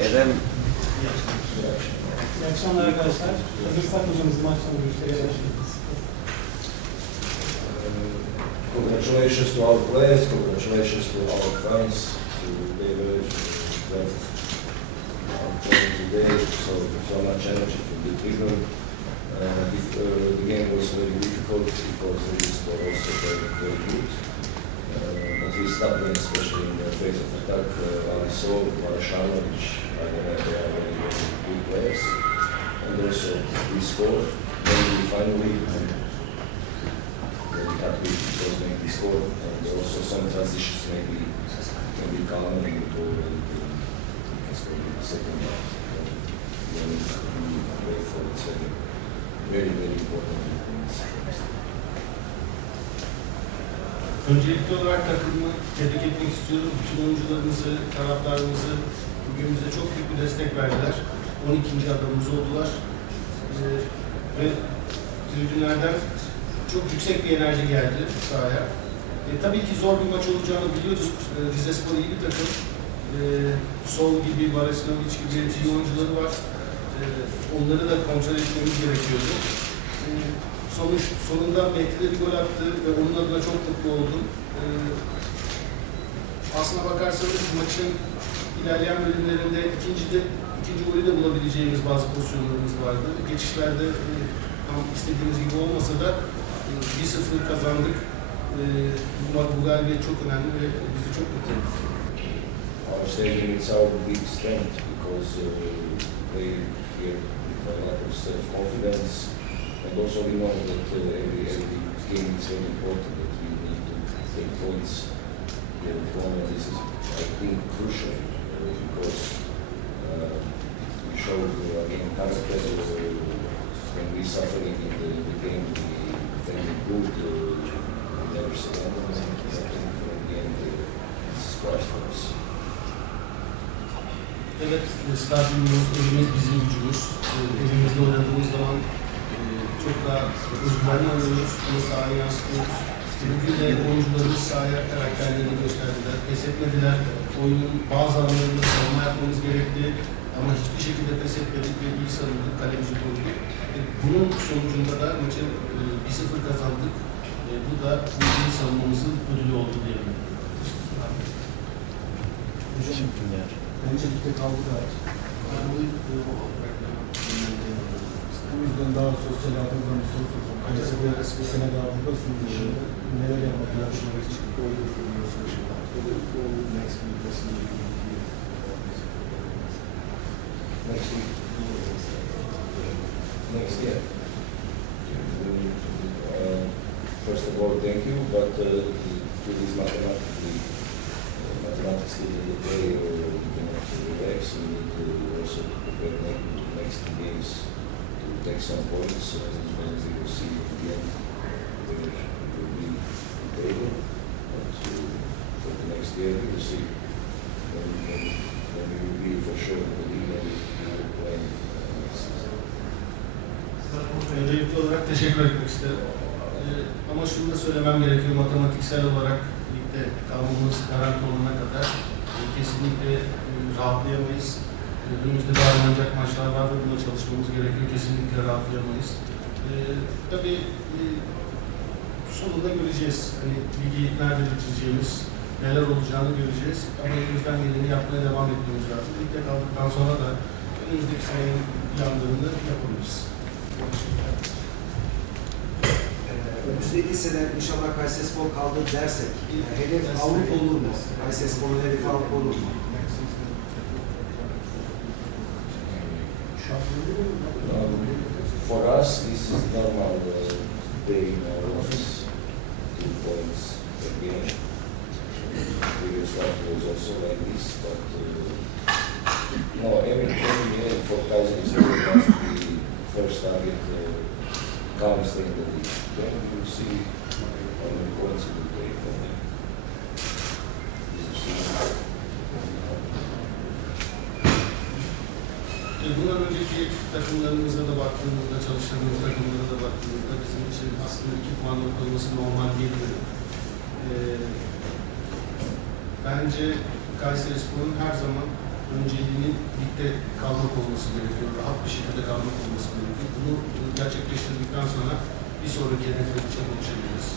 Eren İyi akşamlar arkadaşlar. Congratulations to our players, congratulations to our fans. They were well, uh, playing today, so so much energy from the tribune. Uh, if, uh, the game was very difficult because the score also very, good. Uh, but we stubborn, especially in the face of attack. Uh, Alisov, Marashanovic, I know that they are very, very good players. And also we scored. Then we finally very happy because maybe score and also some transitions maybe can be calmer and go and score in the second half. Then we wait for the second. Very, very important Öncelikli olarak takımı tebrik etmek istiyorum. Bütün oyuncularımızı, taraftarımızı bugün bize çok büyük bir destek verdiler. 12. adamımız oldular. Ee, ve tribünlerden çok yüksek bir enerji geldi sahaya. E, tabii ki zor bir maç olacağını biliyoruz. E, Rize Spor iyi bir takım. E, Sol gibi, Varesinovic gibi iyi oyuncuları var. E, onları da kontrol etmemiz gerekiyordu. E, sonuç, sonunda Mehdi bir gol attı ve onun adına çok mutlu oldum. E, aslına bakarsanız maçın ilerleyen bölümlerinde ikinci de ikinci golü de bulabileceğimiz bazı pozisyonlarımız vardı. Geçişlerde e, tam istediğimiz gibi olmasa da e, 1-0 kazandık. E, bu, bu galibiyet çok önemli ve bizi çok mutlu etti. Our stadium is our big strength because uh, they here with a lot of self-confidence and also we know that uh, every, every game is very important that we need to take points here at home this is I think crucial uh, because uh, we showed uh, again character uh, when we suffering in the, in the game we very good uh, we never surrender and I think from the end uh, is price for us. Evet, stadyumumuz, evimiz bizim gücümüz. Evimizde oynadığımız zaman çok daha özgüvenli oynuyoruz, bunu sahaya yansıtıyoruz. E, Bugün de oyuncularımız sahaya karakterlerini gösterdiler, pes etmediler. Oyunun bazı anlarında savunma yapmamız gerekti. Ama hiçbir şekilde pes etmedik ve iyi savunduk, kalemizi koruduk. E, Bunun sonucunda da maçı e, 1-0 kazandık. E, Bu da iyi savunmamızın ödülü oldu diyebilirim. Hocam, öncelikle kaldı da bu yüzden daha sosyal aldığınızda bir soru. Kalesi bu bir sene daha buradasınız. inşallah. Neler yapmak düşünüyorsunuz? next week. Next year. Uh, First of all, thank you, but uh, some points, and then we will see at the will be table. But uh, for the next year, we will see. Then, then, then we will be for sure in the league and we will play uh, next season. Öncelikli olarak teşekkür etmek isterim. Ee, ama şunu da söylemem gerekiyor, matematiksel olarak ligde kalmamız garanti olana kadar e, kesinlikle e, rahatlayamayız. Önümüzde daha oynanacak maçlar var ve buna çalışmamız gerekiyor, kesinlikle rahatlayamayız. E, tabii e, sonunda göreceğiz. Hani ligi nerede bitireceğimiz, neler olacağını göreceğiz. Ama elimizden geleni yapmaya devam etmemiz lazım. Ligde kaldıktan sonra da önümüzdeki senenin planlarını yapabiliriz. Önümüzdeki sene inşallah Kayserispor kaldı dersek, hedef Avrupa olur mu? Kayserispor'un hedefi Avrupa olur mu? Um, For us, this is normal uh, day in our office, two points per game. Previous one was also like this, but uh, no, every, every year for Kaiser is to be first target, uh, come stay in the league. Then you see how many points you will önceki takımlarımıza da baktığımızda, çalıştığımız takımlara da baktığımızda bizim için aslında iki puanla kalmak olması normal geliyor. Ee, bence Kayseri Spor'un her zaman önceliğinin ligde kalmak olması gerekiyor. Rahat bir şekilde kalmak olması gerekiyor. Bunu gerçekleştirdikten sonra bir sonraki hedefleri çok ulaşabiliriz.